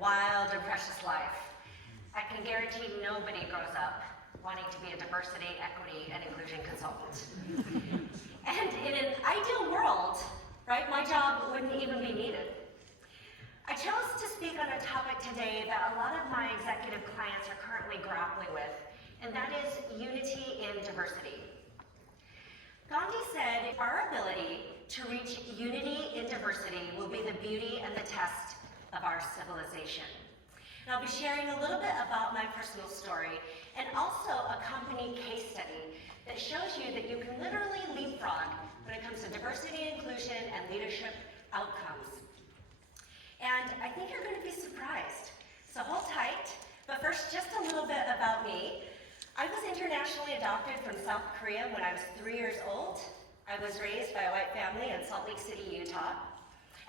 wild and precious life. I can guarantee nobody grows up wanting to be a diversity, equity, and inclusion consultant. And in an ideal world, right, my job wouldn't even be needed. I chose to speak on a topic today that a lot of my executive clients are currently grappling with, and that is unity in diversity. Gandhi said, our ability to reach unity in diversity will be the beauty and the test of our civilization. And I'll be sharing a little bit about my personal story and also a company case study that shows you that you can literally leapfrog when it comes to diversity, inclusion, and leadership outcomes. And I think you're going to be surprised. So hold tight, but first just a little bit about me. I was internationally adopted from South Korea when I was 3 years old. I was raised by a white family in Salt Lake City, Utah.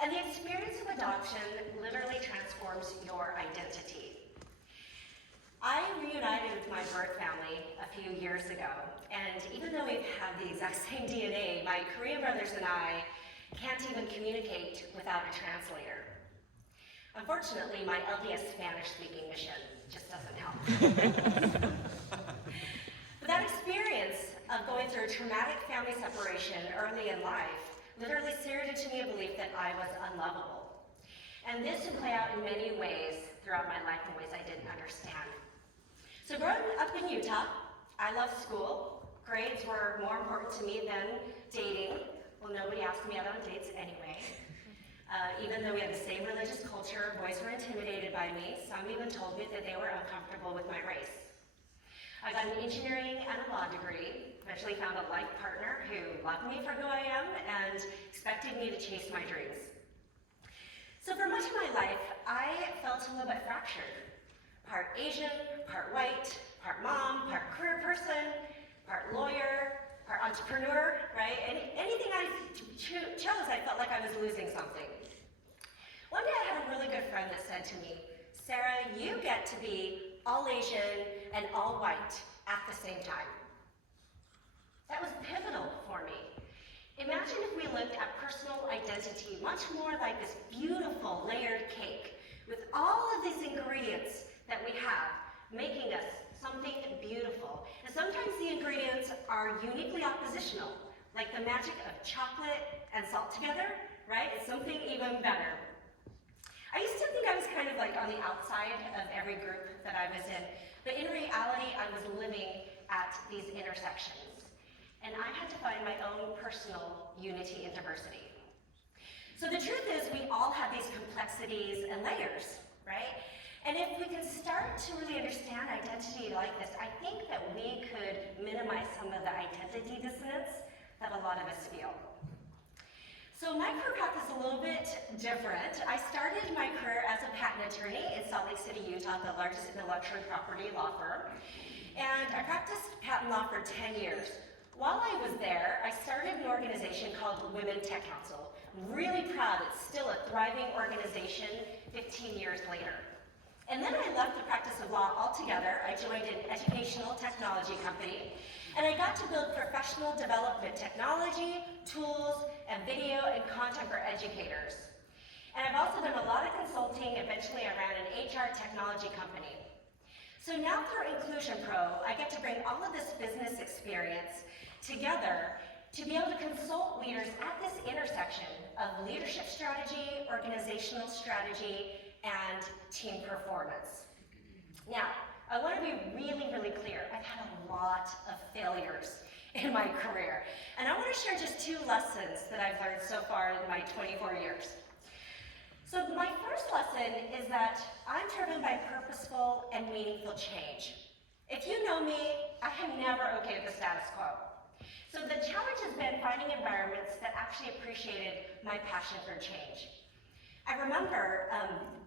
And the experience of adoption literally transforms your identity. I reunited with my birth family a few years ago, and even though we have the exact same DNA, my Korean brothers and I can't even communicate without a translator. Unfortunately, my LDS Spanish-speaking mission just doesn't help. But that experience of going through a traumatic family separation early in life literally seared into me a belief that I was unlovable. And this would play out in many ways throughout my life in ways I didn't understand. So growing up in Utah, I loved school. Grades were more important to me than dating. Well, nobody asked me out on dates anyway. Even though we had the same religious culture, boys were intimidated by me. Some even told me that they were uncomfortable with my race. I got an engineering and a law degree, eventually found a life partner who loved me for who I am and expected me to chase my dreams. So for much of my life, I felt a little bit fractured. Part Asian, part white, part mom, part career person, part lawyer, part entrepreneur, right? Anything I chose, I felt like I was losing something. One day I had a really good friend that said to me, Sarah, you get to be all Asian and all white at the same time. That was pivotal for me. Imagine if we looked at personal identity much more like this beautiful layered cake with all of these ingredients that we have, making us something beautiful. And sometimes the ingredients are uniquely oppositional, like the magic of chocolate and salt together, right? It's something even better. I used to think I was kind of like on the outside of every group that I was in, but in reality, I was living at these intersections. And I had to find my own personal unity and diversity. So the truth is, we all have these complexities and layers, right? And if we can start to really understand identity like this, I think that we could minimize some of the identity dissonance that a lot of us feel. So my career path is a little bit different. I started my career as a patent attorney in Salt Lake City, Utah, the largest intellectual property law firm. And I practiced patent law for 10 years. While I was there, I started an organization called Women Tech Council. I'm really proud it's still a thriving organization 15 years later. And then I left the practice of law altogether. I joined an educational technology company, and I got to build professional development technology, tools, and video and content for educators. And I've also done a lot of consulting. Eventually, I ran an HR technology company. So now through InclusionPro, I get to bring all of this business experience together to be able to consult leaders at this intersection of leadership strategy, organizational strategy, and team performance. Now, I want to be really, really clear. I've had a lot of failures in my career. And I want to share just 2 lessons that I've learned so far in my 24 years. So my first lesson is that I'm driven by purposeful and meaningful change. If you know me, I am never okay with the status quo. So the challenge has been finding environments that actually appreciated my passion for change. I remember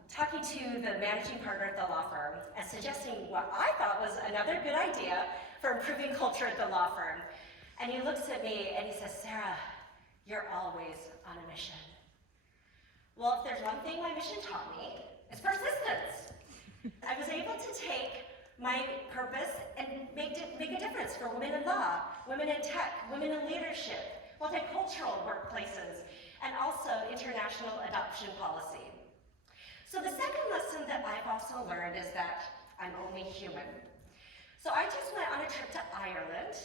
talking to the managing partner at the law firm and suggesting what I thought was another good idea for improving culture at the law firm. And he looks at me and he says, Sarah, you're always on a mission. Well, if there's one thing my mission taught me, it's persistence. I was able to take my purpose and make a difference for women in law, women in tech, women in leadership, multicultural workplaces, and also international adoption policy. So the second lesson that I've also learned is that I'm only human. So I just went on a trip to Ireland.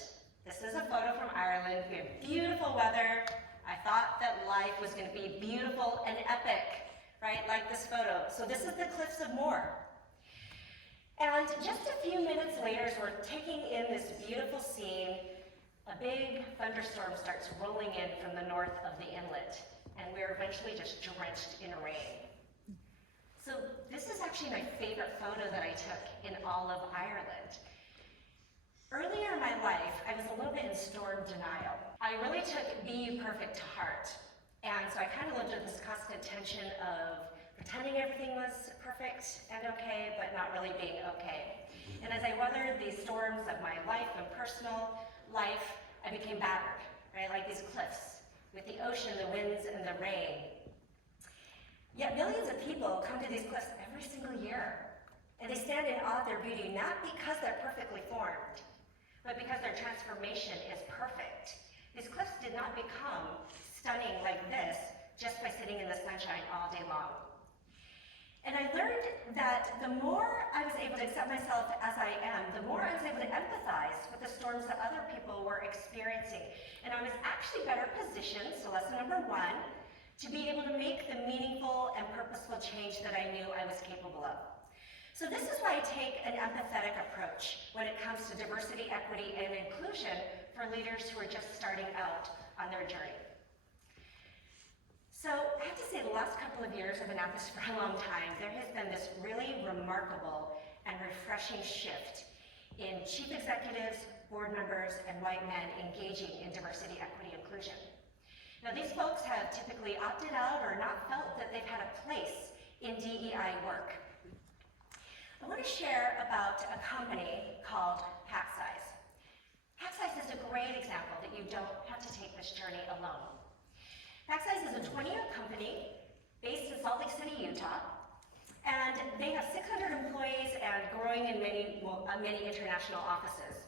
This is a photo from Ireland. We have beautiful weather. I thought that life was going to be beautiful and epic, right, like this photo. So this is the Cliffs of Moher. And just a few minutes later, as we're taking in this beautiful scene, a big thunderstorm starts rolling in from the north of the inlet, and we're eventually just drenched in rain. So this is actually my favorite photo that I took in all of Ireland. Earlier in my life, I was a little bit in storm denial. I really took Be You Perfect to heart. And so I kind of lived with this constant tension of pretending everything was perfect and okay, but not really being okay. And as I weathered these storms of my life and personal life, I became battered, right? Like these cliffs with the ocean, the winds, and the rain. Yet millions of people come to these cliffs every single year. And they stand in awe of their beauty, not because they're perfectly formed, but because their transformation is perfect. These cliffs did not become stunning like this just by sitting in the sunshine all day long. And I learned that the more I was able to accept myself as I am, the more I was able to empathize with the storms that other people were experiencing. And I was actually better positioned, so lesson number one, to be able to make the meaningful and purposeful change that I knew I was capable of. So this is why I take an empathetic approach when it comes to diversity, equity, and inclusion for leaders who are just starting out on their journey. So I have to say, the last couple of years, I've been at this for a long time, there has been this really remarkable and refreshing shift in chief executives, board members, and white men engaging in diversity, equity, inclusion. Now these folks have typically opted out or not felt that they've had a place in DEI work. I want to share about a company called Packsize. Packsize is a great example that you don't have to take this journey alone. Packsize is a 20-year company based in Salt Lake City, Utah, and they have 600 employees and growing in many international offices.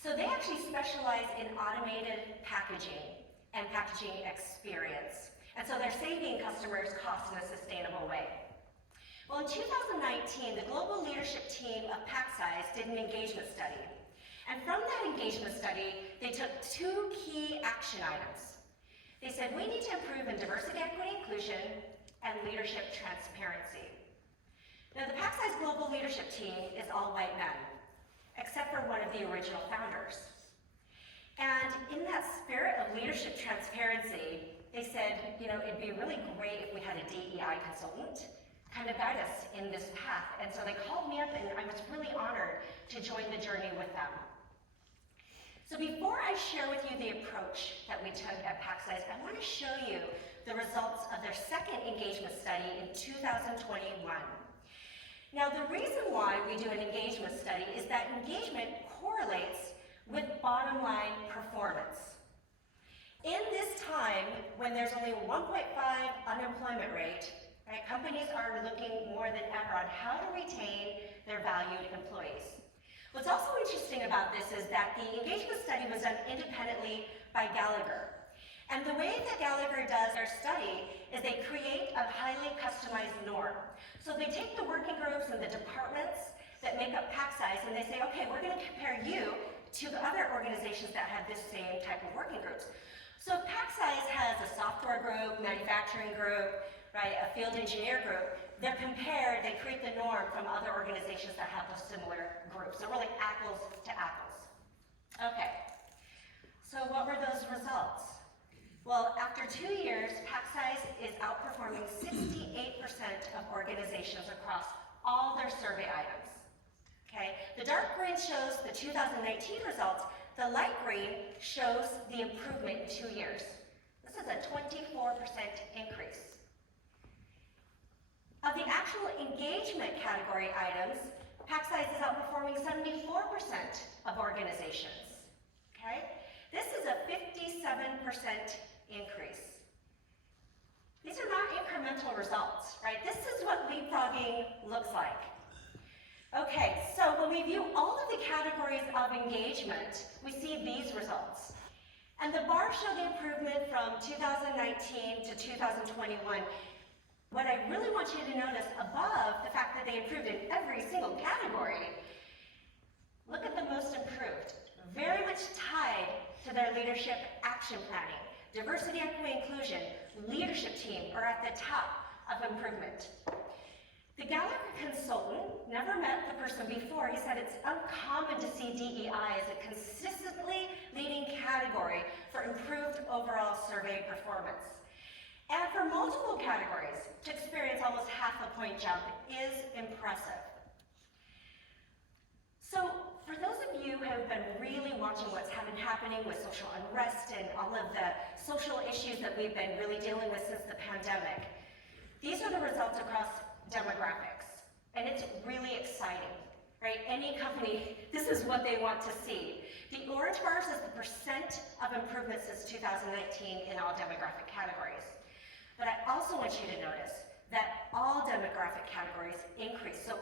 So they actually specialize in automated packaging and packaging experience. And so they're saving customers costs in a sustainable way. Well, in 2019, the global leadership team of Packsize did an engagement study. And from that engagement study, they took two key action items. They said, we need to improve in diversity, equity, inclusion, and leadership transparency. Now, the Packsize global leadership team is all white men, except for one of the original founders. And in that spirit of leadership transparency, they said, it'd be really great if we had a DEI consultant kind of guide us in this path. And so they called me up, and I was really honored to join the journey with them. So before I share with you the approach that we took at Packsize, I want to show you the results of their second engagement study in 2021. Now, the reason why we do an engagement study is that engagement correlates with bottom line performance. In this time, when there's only a 1.5 unemployment rate, right, companies are looking more than ever on how to retain their valued employees. What's also interesting about this is that the engagement study was done independently by Gallagher. And the way that Gallagher does their study is they create a highly customized norm. So they take the working groups and the departments that make up Packsize, and they say, okay, we're going to compare you to the other organizations that have this same type of working groups. So Packsize has a software group, manufacturing group, right, a field engineer group. They're compared, they create the norm from other organizations that have those similar groups. So really apples to apples. Okay, so what were those results? Well, after 2 years, Packsize is outperforming 68% of organizations across all their survey items. Okay, the dark green shows the 2019 results. The light green shows the improvement in 2 years. This is a 24% increase. Of the actual engagement category items, Packsize is outperforming 74% of organizations. Okay? This is a 57% increase. These are not incremental results, right? This is what leapfrogging looks like. Okay, so when we view all of the categories of engagement, we see these results. And the bars show the improvement from 2019 to 2021. what I really want you to notice above the fact that they improved in every single category, look at the most improved. Very much tied to their leadership action planning. Diversity, equity, inclusion, leadership team are at the top of improvement. The Gallup consultant never met the person before. He said it's uncommon to see DEI as a consistently leading category for improved overall survey performance. And for multiple categories, to experience almost half a point jump is impressive. So, for those of you who have been really watching what's been happening with social unrest and all of the social issues that we've been really dealing with since the pandemic, these are the results across demographics, and it's really exciting, right? Any company, this is what they want to see. The orange bars is the percent of improvement since 2019 in all demographic categories. But I also want you to notice that all demographic categories increase. So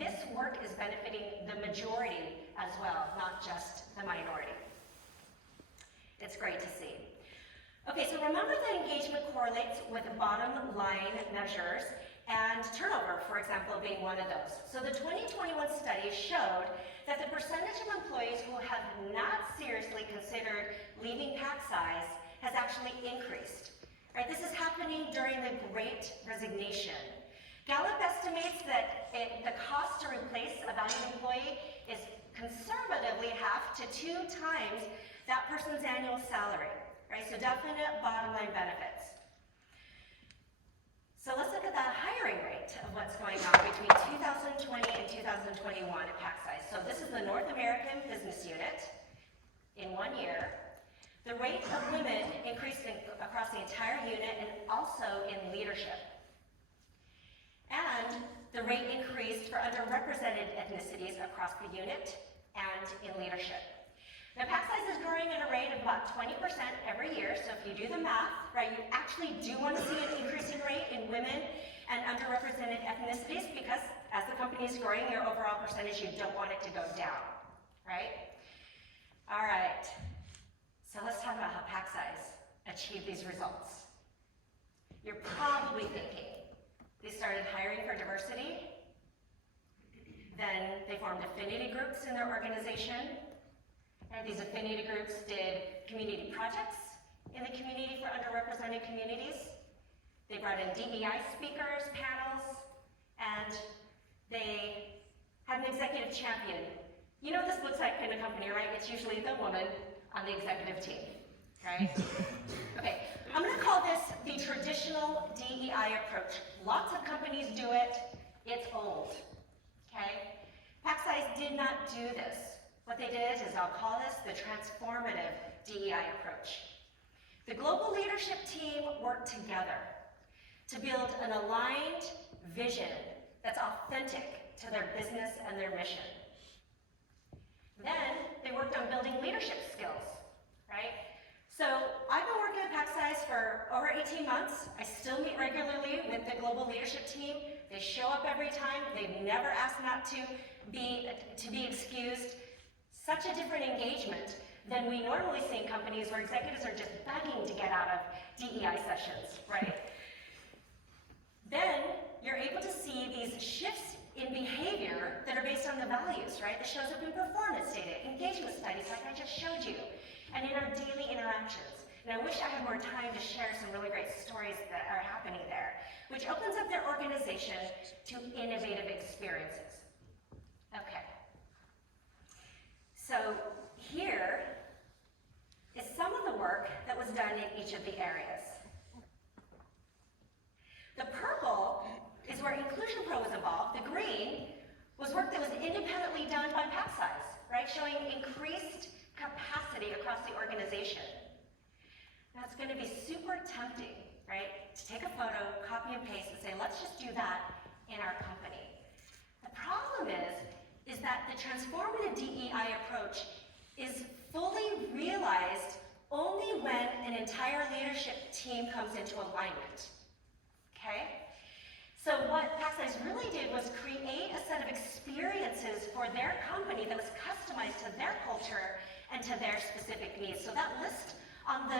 this work is benefiting the majority as well, not just the minority. It's great to see. Okay, so remember that engagement correlates with bottom line measures, and turnover, for example, being one of those. So the 2021 study showed that the percentage of employees who have not seriously considered leaving Packsize has actually increased. Right, this is happening during the Great Resignation. Gallup estimates that the cost to replace a valued employee is conservatively half to 2 times that person's annual salary. Right, so definite bottom line benefits. So let's look at the hiring rate of what's going on between 2020 and 2021 at Packsize. So this is the North American business unit in 1 year. The rate of women increased across the entire unit and also in leadership. And the rate increased for underrepresented ethnicities across the unit and in leadership. Now, Packsize is growing at a rate of about 20% every year, so if you do the math, right, you actually do want to see an increasing rate in women and underrepresented ethnicities because as the company is growing, your overall percentage, you don't want it to go down, right? All right. So let's talk about how Packsize achieved these results. You're probably thinking, they started hiring for diversity, then they formed affinity groups in their organization, and these affinity groups did community projects in the community for underrepresented communities. They brought in DEI speakers, panels, and they had an executive champion. You know what this looks like in a company, right? It's usually the woman on the executive team, right? Okay, I'm gonna call this the traditional DEI approach. Lots of companies do it, it's old, okay? Packsize did not do this. What they did is, I'll call this the transformative DEI approach. The global leadership team worked together to build an aligned vision that's authentic to their business and their mission. Then they worked on building leadership skills, right? So I've been working at Packsize for over 18 months. I still meet regularly with the global leadership team. They show up every time. They've never asked not to be excused. Such a different engagement than we normally see in companies where executives are just begging to get out of DEI sessions, right? Then you're able to see these shifts in behavior that are based on the values, right? That shows up in performance data, engagement studies like I just showed you, and in our daily interactions. And I wish I had more time to share some really great stories that are happening there, which opens up their organization to innovative experiences. Okay. So here is some of the work that was done in each of the areas. The purple is where InclusionPro was involved. The green was work that was independently done by Packsize, right? Showing increased capacity across the organization. Now it's going to be super tempting, right? To take a photo, copy and paste, and say, let's just do that in our company. The problem is that the transformative DEI approach is fully realized only when an entire leadership team comes into alignment, okay? So what Packsize really did was create a set of experiences for their company that was customized to their culture and to their specific needs. So that list on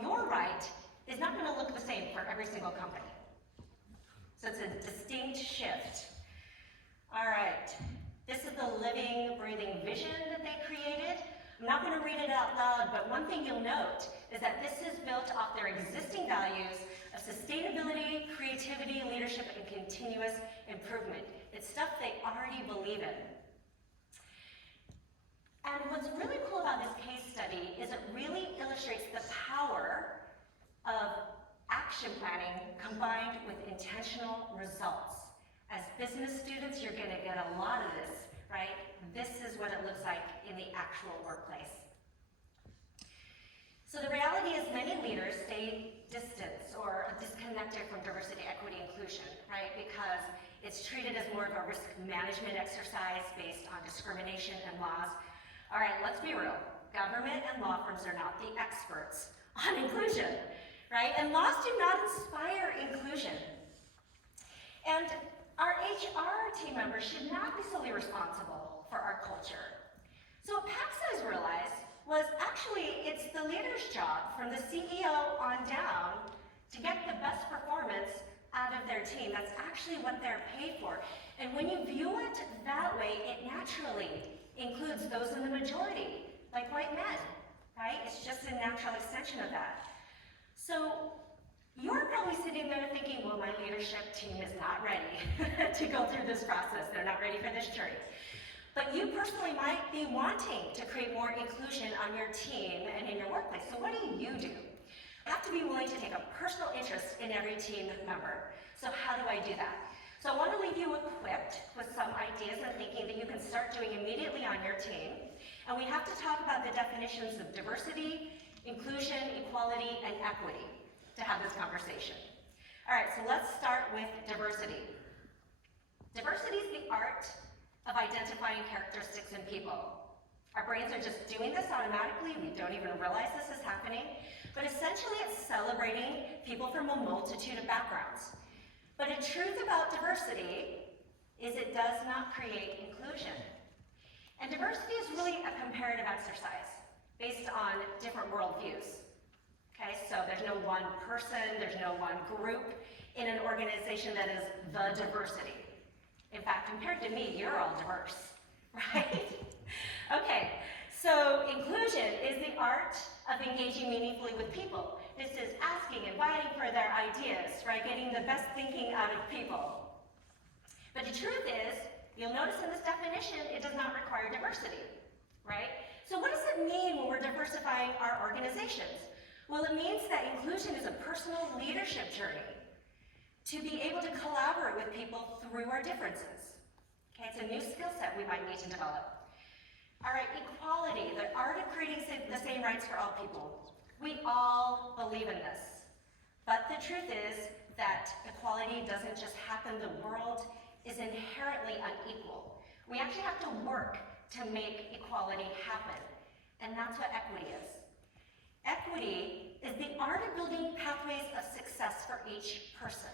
your right is not going to look the same for every single company. So it's a distinct shift. All right, this is the living, breathing vision that they created. I'm not going to read it out loud, but one thing you'll note is that this is built off their existing values of sustainability, creativity, leadership, and continuous improvement. It's stuff they already believe in. And what's really cool about this case study is it really illustrates the power of action planning combined with intentional results. As business students, you're going to get a lot of this, right? This is what it looks like in the actual workplace. So the reality is many leaders stay distant or disconnected from diversity, equity, inclusion, right? Because it's treated as more of a risk management exercise based on discrimination and laws. All right, let's be real. Government and law firms are not the experts on inclusion, right? And laws do not inspire inclusion. And our HR team members should not be solely responsible for our culture. So what Packsize realized was actually it's the leader's job from the CEO on down to get the best performance out of their team. That's actually what they're paid for. And when you view it that way, it naturally includes those in the majority, like white men, right? It's just a natural extension of that. So you're probably sitting there thinking, well, my leadership team is not ready to go through this process. They're not ready for this journey. But you personally might be wanting to create more inclusion on your team and in your workplace. So what do? You have to be willing to take a personal interest in every team member. So how do I do that? So I want to leave you equipped with some ideas and thinking that you can start doing immediately on your team. And we have to talk about the definitions of diversity, inclusion, equality, and equity to have this conversation. All right, so let's start with diversity. Diversity is the art of identifying characteristics in people. Our brains are just doing this automatically. We don't even realize this is happening. But essentially, it's celebrating people from a multitude of backgrounds. But the truth about diversity is it does not create inclusion. And diversity is really a comparative exercise based on different worldviews. Okay, so there's no one person, there's no one group in an organization that is the diversity. In fact, compared to me, you're all diverse, right? Okay, so inclusion is the art of engaging meaningfully with people. This is asking, inviting for their ideas, right? Getting the best thinking out of people. But the truth is, you'll notice in this definition, it does not require diversity, right? So what does it mean when we're diversifying our organizations? Well, it means that inclusion is a personal leadership journey to be able to collaborate with people through our differences. Okay, it's a new skill set we might need to develop. All right, equality, the art of creating the same rights for all people. We all believe in this. But the truth is that equality doesn't just happen. The world is inherently unequal. We actually have to work to make equality happen. And that's what equity is. Equity is the art of building pathways of success for each person.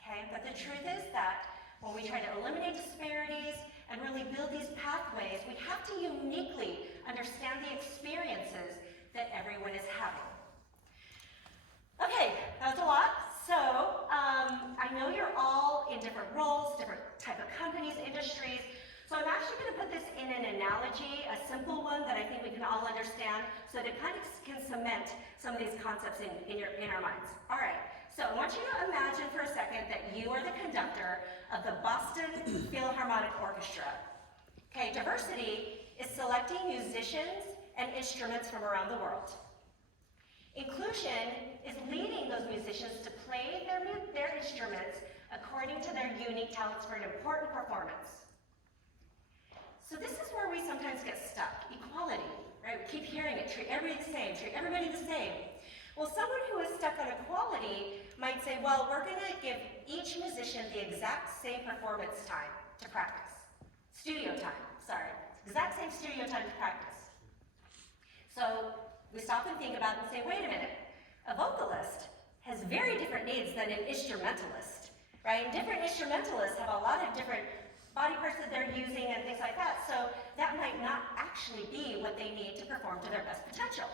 Okay, but the truth is that when we try to eliminate disparities and really build these pathways, we have to uniquely understand the experiences that everyone is having. Okay, that was a lot. So I know you're all in different roles, different type of companies, industries. So I'm actually going to put this in an analogy, a simple one that I think we can all understand, so that it kind of can cement some of these concepts in our minds. All right. So I want you to imagine for a second that you are the conductor of the Boston Philharmonic Orchestra. Okay, diversity is selecting musicians and instruments from around the world. Inclusion is leading those musicians to play their instruments according to their unique talents for an important performance. So this is where we sometimes get stuck, equality, right? We keep hearing it, treat everybody the same, treat everybody the same. Well, someone who is stuck on equality might say, well, we're going to give each musician the exact same performance time to practice. Exact same studio time to practice. So we stop and think about it and say, wait a minute, a vocalist has very different needs than an instrumentalist, right? And different instrumentalists have a lot of different body parts that they're using and things like that, so that might not actually be what they need to perform to their best potential.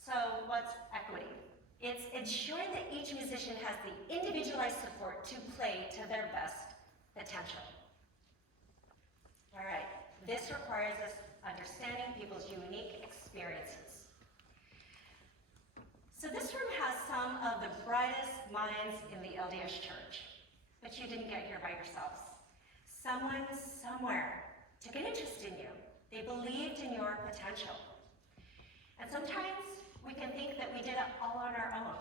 So what's equity? It's ensuring that each musician has the individualized support to play to their best potential. All right, this requires us understanding people's unique experiences. So this room has some of the brightest minds in the LDS Church, but you didn't get here by yourselves. Someone somewhere took an interest in you. They believed in your potential. And sometimes we can think that we did it all on our own.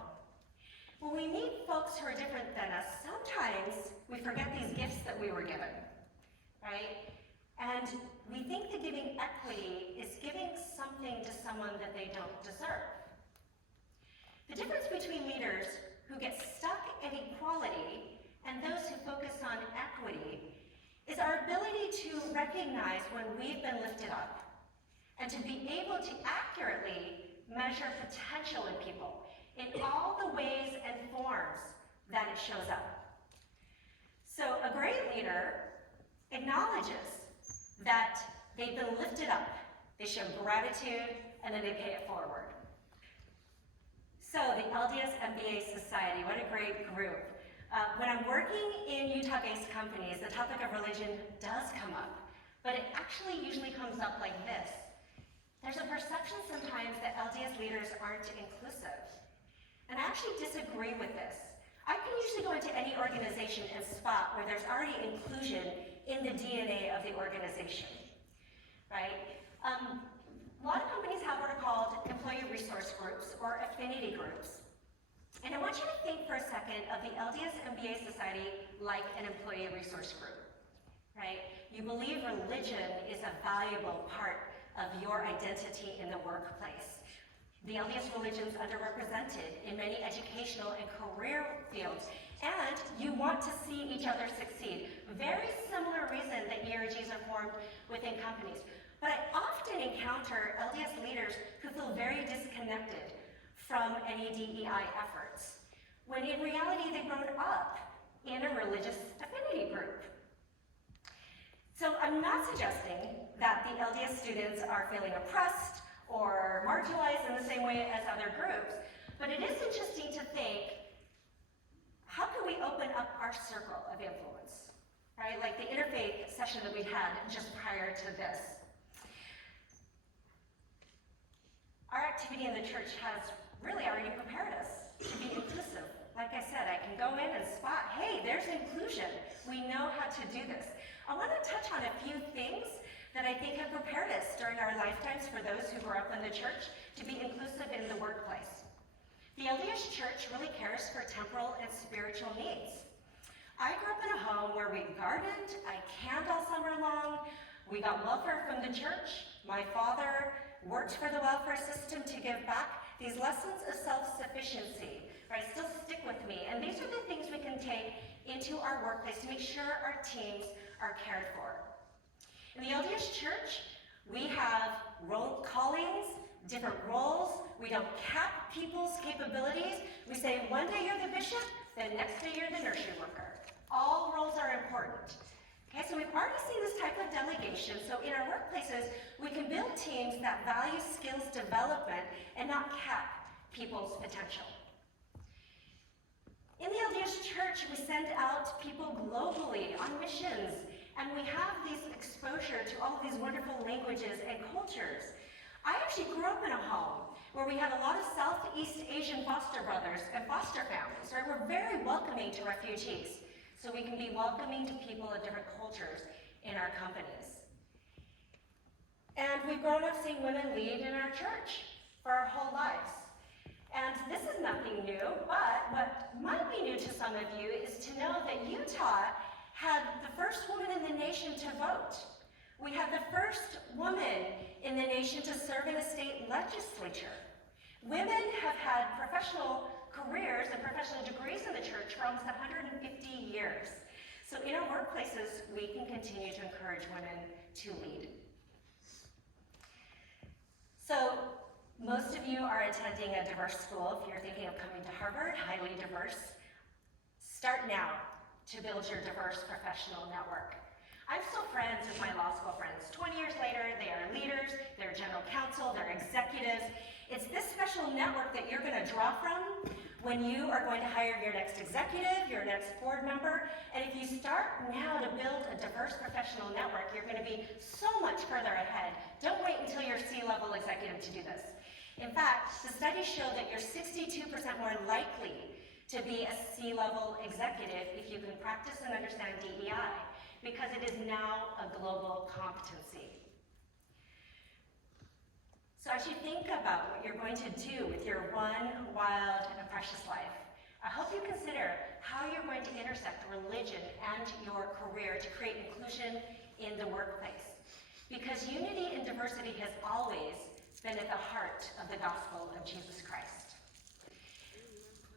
When we meet folks who are different than us, sometimes we forget these gifts that we were given, right? And we think that giving equity is giving something to someone that they don't deserve. The difference between leaders who get stuck in equality and those who focus on equity is our ability to recognize when we've been lifted up and to be able to accurately measure potential in people in all the ways and forms that it shows up. So a great leader acknowledges that they've been lifted up, they show gratitude, and then they pay it forward. So the LDS MBA Society, what a great group. When I'm working in Utah-based companies, the topic of religion does come up, but it actually usually comes up like this. There's a perception sometimes that LDS leaders aren't inclusive. And I actually disagree with this. I can usually go into any organization and spot where there's already inclusion in the DNA of the organization, right? A lot of companies have what are called employee resource groups or affinity groups. And I want you to think for a second of the LDS MBA Society like an employee resource group, right? You believe religion is a valuable part of your identity in the workplace. The LDS religion is underrepresented in many educational and career fields, and you want to see each other succeed. Very similar reason that ERGs are formed within companies. But I often encounter LDS leaders who feel very disconnected from any DEI efforts, when in reality they've grown up in a religious affinity group. So I'm not suggesting that the LDS students are feeling oppressed or marginalized in the same way as other groups, but it is interesting to think, how can we open up our circle of influence, right? Like the interfaith session that we had just prior to this. Our activity in the church has really already prepared us to be inclusive. Like I said, I can go in and spot, hey, there's inclusion. We know how to do this. I want to touch on a few things that I think have prepared us during our lifetimes for those who grew up in the church to be inclusive in the workplace. The LDS Church really cares for temporal and spiritual needs. I grew up in a home where we gardened, I camped all summer long, we got welfare from the church, my father worked for the welfare system to give back. These lessons of self-sufficiency, right, still stick with me, and these are the things we can take into our workplace to make sure our teams are cared for. In the LDS Church, we have callings, different roles. We don't cap people's capabilities. We say one day you're the bishop, the next day you're the nursery worker. All roles are important. Okay, so we've already seen this type of delegation, so in our workplaces, we can build teams that value skills development and not cap people's potential. In the LDS Church, we send out people globally on missions, and we have this exposure to all of these wonderful languages and cultures. I actually grew up in a home where we had a lot of Southeast Asian foster brothers and foster families, right? We're very welcoming to refugees, so we can be welcoming to people of different cultures in our companies. And we've grown up seeing women lead in our church for our whole lives. And this is nothing new, but what might be new to some of you is to know that Utah had the first woman in the nation to vote. We had the first woman in the nation to serve in a state legislature. Women have had professional careers and professional degrees in the church for almost 150 years. So in our workplaces, we can continue to encourage women to lead. So most of you are attending a diverse school. If you're thinking of coming to Harvard, highly diverse. Start now to build your diverse professional network. I'm still friends with my law school friends. 20 years later, they are leaders, they're general counsel, they're executives. It's It's this special network that you're going to draw from when you are going to hire your next executive, your next board member. And if you start now to build a diverse professional network, you're going to be so much further ahead. Don't wait until you're C-level executive to do this. In fact, the studies show that you're 62% more likely to be a C-level executive if you can practice and understand DEI, because it is now a global competency. So as you think about what you're going to do with your one wild and precious life, I hope you consider how you're going to intersect religion and your career to create inclusion in the workplace. Because unity and diversity has always been at the heart of the gospel of Jesus Christ.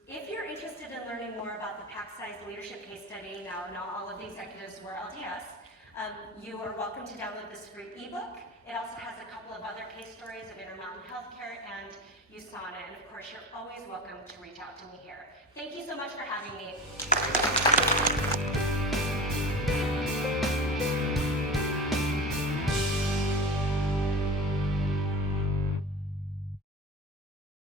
If you're interested in learning more about the Packsize leadership case study, now not all of the executives were LDS, you are welcome to download this free ebook. It also has a couple of other case stories of Intermountain Healthcare and USANA, and of course you're always welcome to reach out to me here. Thank you so much for having me.